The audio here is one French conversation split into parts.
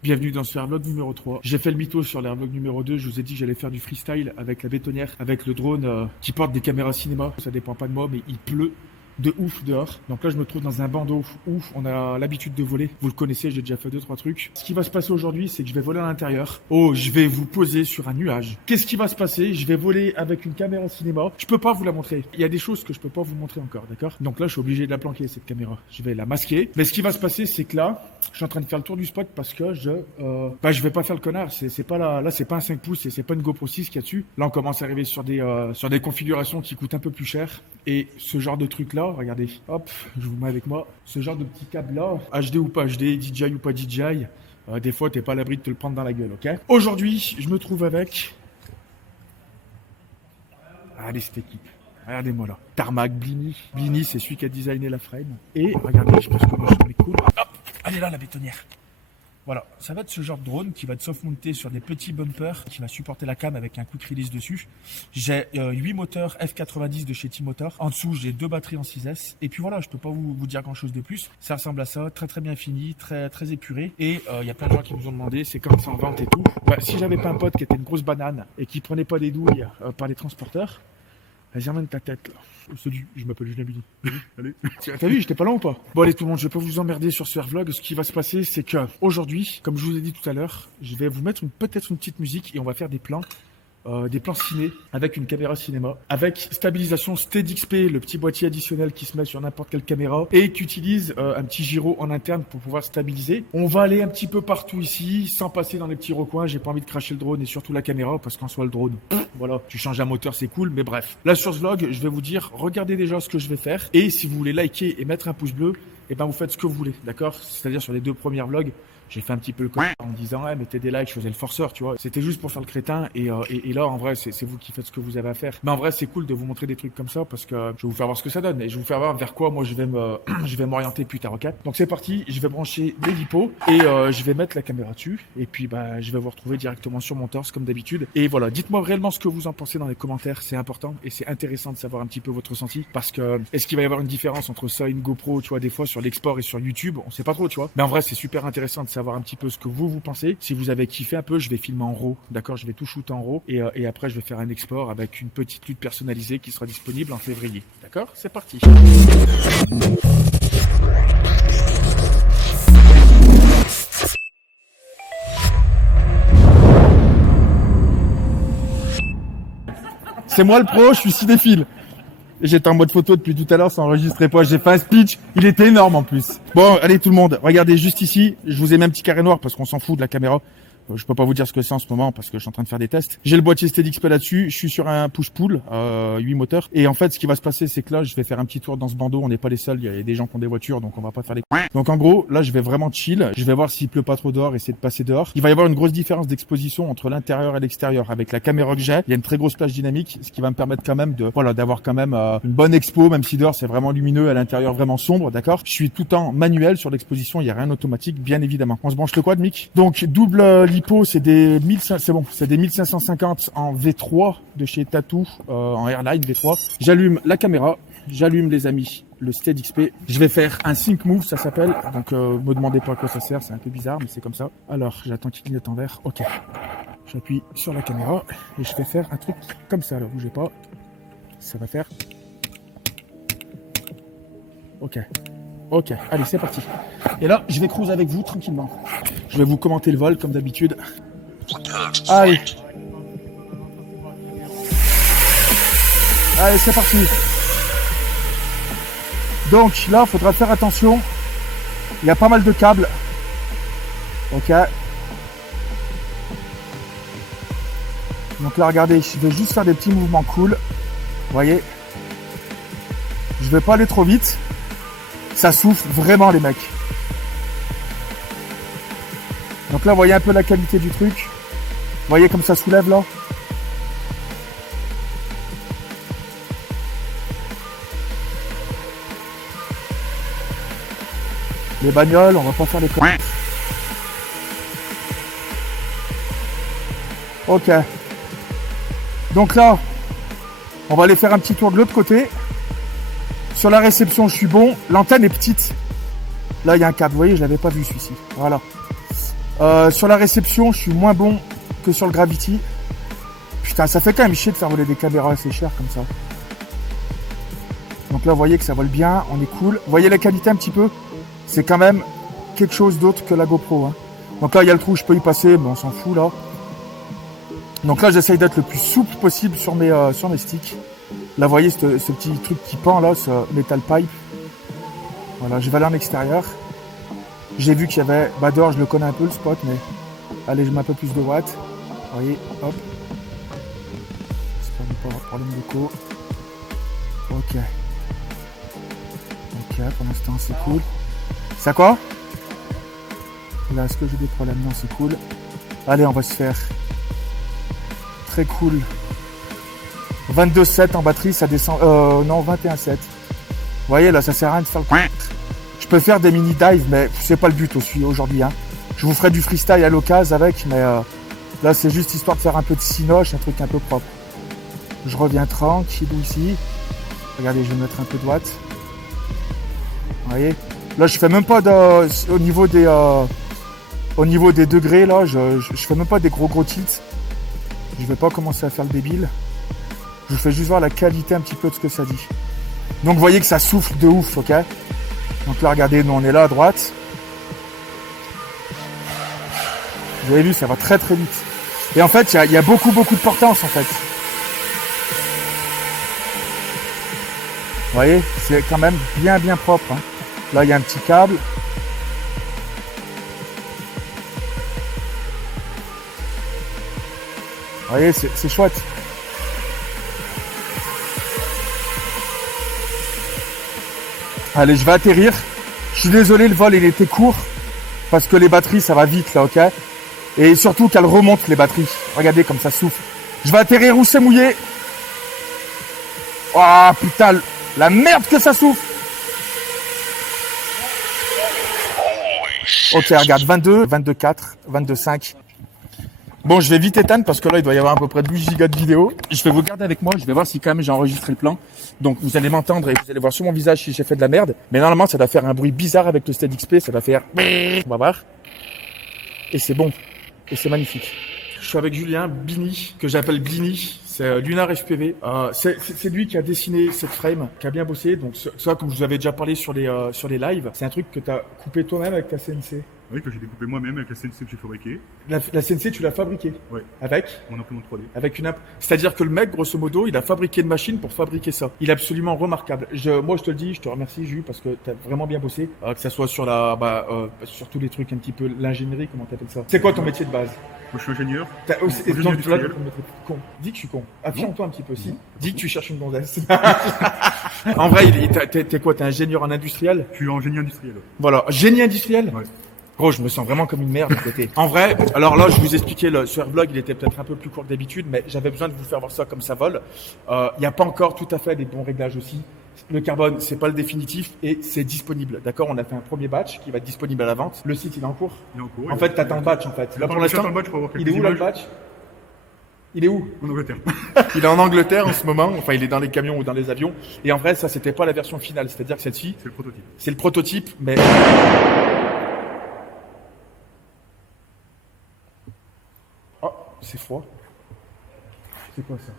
Bienvenue dans ce Airvlog numéro 3. J'ai fait le mytho sur l'Airvlog numéro 2. Je vous ai dit que j'allais faire du freestyle avec la bétonnière, avec le drone qui porte des caméras cinéma. Ça dépend pas de moi, mais il pleut de ouf dehors. Donc là, je me trouve dans un bandeau où on a l'habitude de voler. Vous le connaissez, j'ai déjà fait 2-3 trucs. Ce qui va se passer aujourd'hui, c'est que je vais voler à l'intérieur. Oh, je vais vous poser sur un nuage. Qu'est-ce qui va se passer? Je vais voler avec une caméra cinéma. Je peux pas vous la montrer. Il y a des choses que je peux pas vous montrer encore, d'accord? Donc là, je suis obligé de la planquer, cette caméra. Je vais la masquer. Mais ce qui va se passer, c'est que là, je suis en train de faire le tour du spot parce que je vais pas faire le connard. C'est pas là, c'est pas un 5 pouces et c'est pas une GoPro 6 qu'il y a dessus. Là, on commence à arriver sur des configurations qui coûtent un peu plus cher. Et ce genre de truc là, regardez, hop, je vous mets avec moi, ce genre de petit câble là, HD ou pas HD, DJI ou pas DJI, des fois t'es pas à l'abri de te le prendre dans la gueule, ok? Aujourd'hui, je me trouve avec... Allez, cette équipe, regardez-moi là, Tarmac, Blini. Blini, c'est celui qui a designé la frame. Et regardez, je pense que moi je suis cool. Hop, allez là, la bétonnière. Voilà, ça va être ce genre de drone qui va être soft-monté sur des petits bumpers, qui va supporter la cam avec un quick release dessus. J'ai 8 moteurs F90 de chez T-Motor. En dessous, j'ai 2 batteries en 6S. Et puis voilà, je peux pas vous dire grand chose de plus. Ça ressemble à ça, très très bien fini, très très épuré. Et il y a plein de gens qui nous ont demandé, c'est quand c'est en vente et tout. Bah, si j'avais pas un pote qui était une grosse banane et qui prenait pas des douilles par les transporteurs, vas-y, emmène ta tête là. Salut, je m'appelle Julien Billy. Allez. T'as vu, j'étais pas là ou pas? Bon allez tout le monde, je vais pas vous emmerder sur ce Airvlog. Ce qui va se passer, c'est que aujourd'hui, comme je vous ai dit tout à l'heure, je vais vous mettre peut-être une petite musique et on va faire des plans ciné avec une caméra cinéma, avec stabilisation SteadXP, le petit boîtier additionnel qui se met sur n'importe quelle caméra et qui utilise un petit gyro en interne pour pouvoir stabiliser. On va aller un petit peu partout ici, sans passer dans les petits recoins. J'ai pas envie de cracher le drone et surtout la caméra parce qu'en soi le drone, voilà, tu changes un moteur, c'est cool, mais bref. Là sur ce vlog, je vais vous dire, regardez déjà ce que je vais faire et si vous voulez liker et mettre un pouce bleu, et ben vous faites ce que vous voulez, d'accord? C'est-à-dire sur les 2 premiers vlogs, j'ai fait un petit peu le con en me disant ouais, mettez des likes, je faisais le forceur, tu vois. C'était juste pour faire le crétin et là en vrai c'est vous qui faites ce que vous avez à faire. Mais en vrai c'est cool de vous montrer des trucs comme ça parce que je vais vous faire voir ce que ça donne et je vais vous faire voir vers quoi moi je vais m'orienter plus tard, ok? Donc c'est parti, je vais brancher les lipos et je vais mettre la caméra dessus et puis bah je vais vous retrouver directement sur mon torse comme d'habitude. Et voilà, dites-moi réellement ce que vous en pensez dans les commentaires, c'est important et c'est intéressant de savoir un petit peu votre ressenti parce que est-ce qu'il va y avoir une différence entre ça et une GoPro, tu vois, des fois sur l'export et sur YouTube, on sait pas trop, tu vois. Mais en vrai c'est super intéressant de savoir un petit peu ce que vous pensez. Si vous avez kiffé un peu, je vais filmer en RAW, d'accord? Je vais tout shooter en RAW et après je vais faire un export avec une petite lutte personnalisée qui sera disponible en février, d'accord? C'est parti. C'est moi le pro, je suis cinéphile. J'étais en mode photo depuis tout à l'heure, ça enregistrait pas. J'ai fait un speech, il était énorme en plus. Bon, allez tout le monde, regardez juste ici. Je vous ai mis un petit carré noir parce qu'on s'en fout de la caméra. Je peux pas vous dire ce que c'est en ce moment parce que je suis en train de faire des tests. J'ai le boîtier SteadXP là-dessus. Je suis sur un push-pull, 8 moteurs. Et en fait, ce qui va se passer, c'est que là, je vais faire un petit tour dans ce bandeau. On n'est pas les seuls. Il y a des gens qui ont des voitures, donc on va pas faire les... Donc en gros, là, je vais vraiment chill. Je vais voir s'il pleut pas trop dehors, essayer de passer dehors. Il va y avoir une grosse différence d'exposition entre l'intérieur et l'extérieur. Avec la caméra que j'ai, il y a une très grosse plage dynamique, ce qui va me permettre quand même d'avoir quand même une bonne expo, même si dehors c'est vraiment lumineux, à l'intérieur vraiment sombre, d'accord? Je suis tout en manuel sur l'exposition. Il y a rien automatique, bien évidemment. On se branche le quad, mic. Donc double lipo, c'est des 1550 en V3 de chez Tattoo, en Airline V3. J'allume la caméra, j'allume les amis le SteadXP. Je vais faire un sync move, ça s'appelle. Donc me demandez pas à quoi ça sert, c'est un peu bizarre, mais c'est comme ça. Alors j'attends qu'il clignote en vert. Ok. J'appuie sur la caméra et je vais faire un truc comme ça. Alors bougez pas. Ça va faire. Ok. Ok, allez, c'est parti. Et là, je vais cruise avec vous tranquillement. Je vais vous commenter le vol comme d'habitude. Allez. Allez, c'est parti. Donc là, il faudra faire attention. Il y a pas mal de câbles. Ok. Donc là, regardez, je vais juste faire des petits mouvements cool. Vous voyez. Je vais pas aller trop vite. Ça souffle vraiment les mecs. Donc là, vous voyez un peu la qualité du truc. Vous voyez comme ça soulève là. Les bagnoles, on va pas faire les cons. Ok. Donc là, on va aller faire un petit tour de l'autre côté. Sur la réception, je suis bon. L'antenne est petite. Là, il y a un câble. Vous voyez, je l'avais pas vu celui-ci. Voilà. Sur la réception, je suis moins bon que sur le Gravity. Putain, ça fait quand même chier de faire voler des caméras assez chères comme ça. Donc là, vous voyez que ça vole bien, on est cool. Vous voyez la qualité un petit peu? C'est quand même quelque chose d'autre que la GoPro. Hein. Donc là, il y a le trou, je peux y passer, mais on s'en fout là. Donc là, j'essaye d'être le plus souple possible sur mes sticks. Là, vous voyez ce petit truc qui pend là, ce metal pipe. Voilà, je vais aller en extérieur. J'ai vu qu'il y avait, bah dehors, je le connais un peu le spot, mais allez, je mets un peu plus de watts. Vous voyez, hop. J'espère ne pas avoir de problème d'écho. Ok. Ok, pour l'instant, c'est cool. Ça quoi? Là, est-ce que j'ai des problèmes? Non, c'est cool. Allez, on va se faire. Très cool. 22,7 en batterie, ça descend. Non, 21,7. Vous voyez, là, ça sert à rien de faire le. Je peux faire des mini dives, mais c'est pas le but aussi aujourd'hui. Hein. Je vous ferai du freestyle à l'occasion avec, mais là, c'est juste histoire de faire un peu de cinoche, un truc un peu propre. Je reviens tranquille ici. Regardez, je vais mettre un peu de watts. Vous voyez, là, je fais même pas au niveau des degrés, là, je fais même pas des gros tilts. Je vais pas commencer à faire le débile. Je vous fais juste voir la qualité un petit peu de ce que ça dit. Donc, vous voyez que ça souffle de ouf, ok? Donc là, regardez, nous, on est là à droite. Vous avez vu, ça va très très vite. Et en fait, il y a beaucoup de portance, en fait. Vous voyez, c'est quand même bien propre. Hein. Là, il y a un petit câble. Vous voyez, c'est chouette. Allez, je vais atterrir. Je suis désolé, le vol, il était court. Parce que les batteries, ça va vite, là, ok? Et surtout qu'elles remontent, les batteries. Regardez comme ça souffle. Je vais atterrir où c'est mouillé. Oh, putain, la merde que ça souffle. Ok, regarde, 22, 22,4, 22,5. Bon, je vais vite éteindre parce que là, il doit y avoir à peu près 12 gigas de vidéo. Je vais vous garder avec moi, je vais voir si quand même j'ai enregistré le plan. Donc, vous allez m'entendre et vous allez voir sur mon visage si j'ai fait de la merde. Mais normalement, ça doit faire un bruit bizarre avec le Steady XP, ça doit faire... On va voir. Et c'est bon. Et c'est magnifique. Je suis avec Julien Bini, que j'appelle Blini. C'est Lunar FPV. C'est lui qui a dessiné cette frame, qui a bien bossé. Donc ça, comme je vous avais déjà parlé sur les lives, c'est un truc que tu as coupé toi-même avec ta CNC. Oui, que j'ai découpé moi-même avec la CNC que j'ai fabriquée. La CNC, tu l'as fabriquée? Oui. Avec mon imprimante 3D. Avec une C'est-à-dire que le mec, grosso modo, il a fabriqué une machine pour fabriquer ça. Il est absolument remarquable. Moi, je te le dis, je te remercie, Jules, parce que tu as vraiment bien bossé. Que ça soit sur sur tous les trucs un petit peu, l'ingénierie, comment t'appelles ça? C'est quoi ton métier de base? Moi, je suis ingénieur. Ingénieur industriel. Con. Dis que je suis con. Affirme-toi un petit peu, si. Dis que tu cherches une gonzesse. En vrai, t'es quoi? T'es ingénieur en industriel? Je suis en génie industriel. Voilà. Génie industriel? Ouais. Gros, je me sens vraiment comme une merde de côté. En vrai, alors là, je vous expliquais, ce vlog, il était peut-être un peu plus court que d'habitude, mais j'avais besoin de vous faire voir ça comme ça vole. Il n'y a pas encore tout à fait des bons réglages aussi. Le carbone, c'est pas le définitif et c'est disponible. D'accord? On a fait un premier batch qui va être disponible à la vente. Le site, il est en cours? Il est en cours. En fait, t'attends le batch, en fait. Là, pour l'instant, il est où, là, le batch? Il est où? En Angleterre. Il est en Angleterre en ce moment. Enfin, il est dans les camions ou dans les avions. Et en vrai, ça, c'était pas la version finale. C'est-à-dire que celle-ci. C'est le prototype. C'est le prototype, mais. Oh, c'est froid. C'est quoi ça?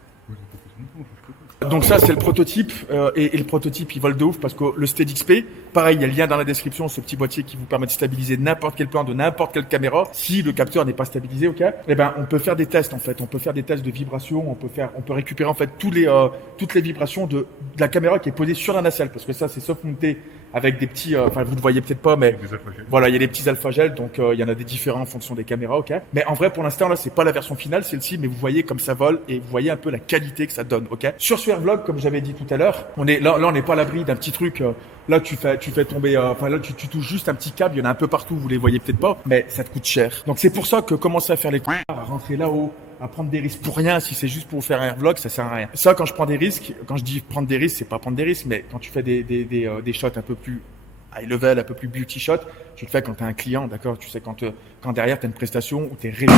Donc ça, c'est le prototype, et le prototype, il vole de ouf parce que le Steady XP, pareil, il y a le lien dans la description, ce petit boîtier qui vous permet de stabiliser n'importe quel plan de n'importe quelle caméra. Si le capteur n'est pas stabilisé, ok, eh ben, on peut faire des tests, en fait. On peut faire des tests de vibration, on peut récupérer, en fait, toutes les vibrations de la caméra qui est posée sur la nacelle parce que ça, c'est soft monté avec des petits, enfin, vous le voyez peut-être pas, mais voilà, il y a des petits alpha-gels, donc il y en a des différents en fonction des caméras, ok. Mais en vrai, pour l'instant, là, c'est pas la version finale, celle-ci, mais vous voyez comme ça vole et vous voyez un peu la qualité que ça donne, ok. Sur ce Airvlog, comme j'avais dit tout à l'heure, on n'est pas à l'abri d'un petit truc. Là, tu fais tomber, enfin là, tu touches juste un petit câble. Il y en a un peu partout. Vous les voyez peut-être pas, mais ça te coûte cher. Donc c'est pour ça que commencer à faire les à rentrer là-haut, à prendre des risques pour rien, si c'est juste pour faire un Airvlog, ça sert à rien. Ça, quand je prends des risques, quand je dis prendre des risques, c'est pas prendre des risques, mais quand tu fais des shots un peu plus high level, un peu plus beauty shot, tu le fais quand tu as un client, d'accord. Tu sais quand derrière tu as une prestation où tu es réussi.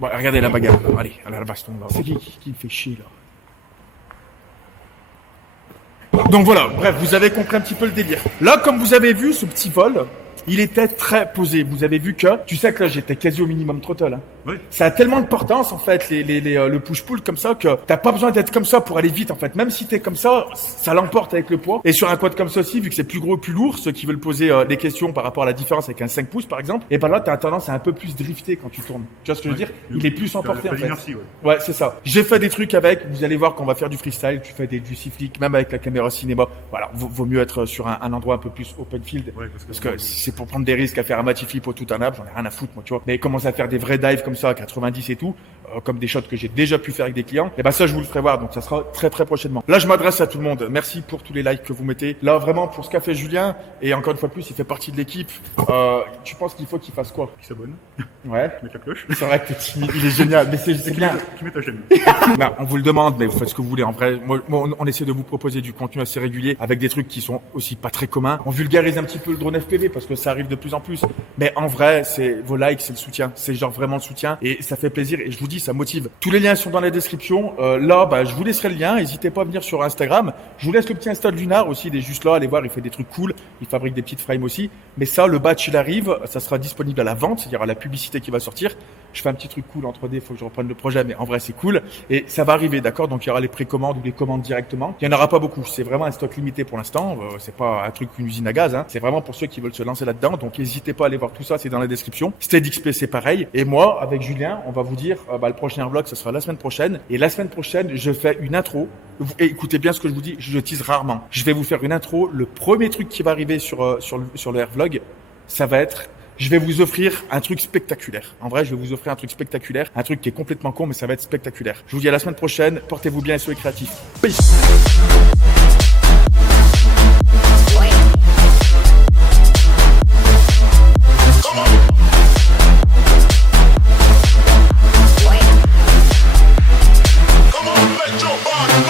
Bon, regardez la bagarre. Allez, la baston là. C'est qui me fait chier là. Donc voilà, bref, vous avez compris un petit peu le délire. Là, comme vous avez vu, ce petit vol, Il était très posé. Vous avez vu que, tu sais que là, j'étais quasi au minimum throttle. Hein. Oui. Ça a tellement de portance, en fait, le push-pull comme ça, que t'as pas besoin d'être comme ça pour aller vite, en fait. Même si t'es comme ça l'emporte avec le poids. Et sur un quad comme ça aussi, vu que c'est plus gros, plus lourd, ceux qui veulent poser des questions par rapport à la différence avec un 5 pouces, par exemple, et ben là, t'as tendance à un peu plus drifter quand tu tournes. Tu vois ce que je veux dire? Il est plus emporté, en fait. Merci, ouais. Ouais, c'est ça. J'ai fait des trucs avec, vous allez voir qu'on va faire du freestyle, tu fais du cyclique, même avec la caméra cinéma. Voilà, vaut mieux être sur un endroit un peu plus open field. Ouais, parce que c'est pour prendre des risques à faire un match flip ou tout un app, j'en ai rien à foutre, moi, tu vois. Mais commencer à faire des vrais dives comme ça à 90 et tout, comme des shots que j'ai déjà pu faire avec des clients, et ben ça, je vous le ferai voir, donc ça sera très très prochainement. Là, je m'adresse à tout le monde. Merci pour tous les likes que vous mettez. Là, vraiment, pour ce qu'a fait Julien, et encore une fois plus, il fait partie de l'équipe. Tu penses qu'il faut qu'il fasse quoi? Qui s'abonne, Ouais. mettre la cloche. C'est vrai que t'es timide, il est génial, mais c'est bien. Qui met ta chaîne. Non, on vous le demande, mais vous faites ce que vous voulez. En vrai, moi, on essaie de vous proposer du contenu assez régulier avec des trucs qui sont aussi pas très communs. On vulgarise un petit peu le drone FPV parce que ça arrive de plus en plus. Mais en vrai, c'est vos likes, c'est le soutien. C'est genre vraiment le soutien et ça fait plaisir. Et je vous dis, ça motive. Tous les liens sont dans la description. Là, bah, je vous laisserai le lien. N'hésitez pas à venir sur Instagram. Je vous laisse le petit Insta de Lunar aussi. Il est juste là. Allez voir, il fait des trucs cool. Il fabrique des petites frames aussi. Mais ça, le batch, il arrive. Ça sera disponible à la vente. Il y aura la publicité qui va sortir. Je fais un petit truc cool en 3D. Faut que je reprenne le projet, mais en vrai, c'est cool. Et ça va arriver, d'accord? Donc, il y aura les précommandes ou les commandes directement. Il y en aura pas beaucoup. C'est vraiment un stock limité pour l'instant. C'est pas un truc une usine à gaz, hein. C'est vraiment pour ceux qui veulent se lancer là-dedans. Donc, n'hésitez pas à aller voir tout ça. C'est dans la description. SteadXP, c'est pareil. Et moi, avec Julien, on va vous dire, le prochain vlog, ce sera la semaine prochaine. Et la semaine prochaine, je fais une intro. Et écoutez bien ce que je vous dis. Je tease rarement. Je vais vous faire une intro. Le premier truc qui va arriver sur le Airvlog, ça va être, je vais vous offrir un truc spectaculaire. En vrai, je vais vous offrir un truc spectaculaire. Un truc qui est complètement con, mais ça va être spectaculaire. Je vous dis à la semaine prochaine. Portez-vous bien et soyez créatifs. Peace. Come on, let your body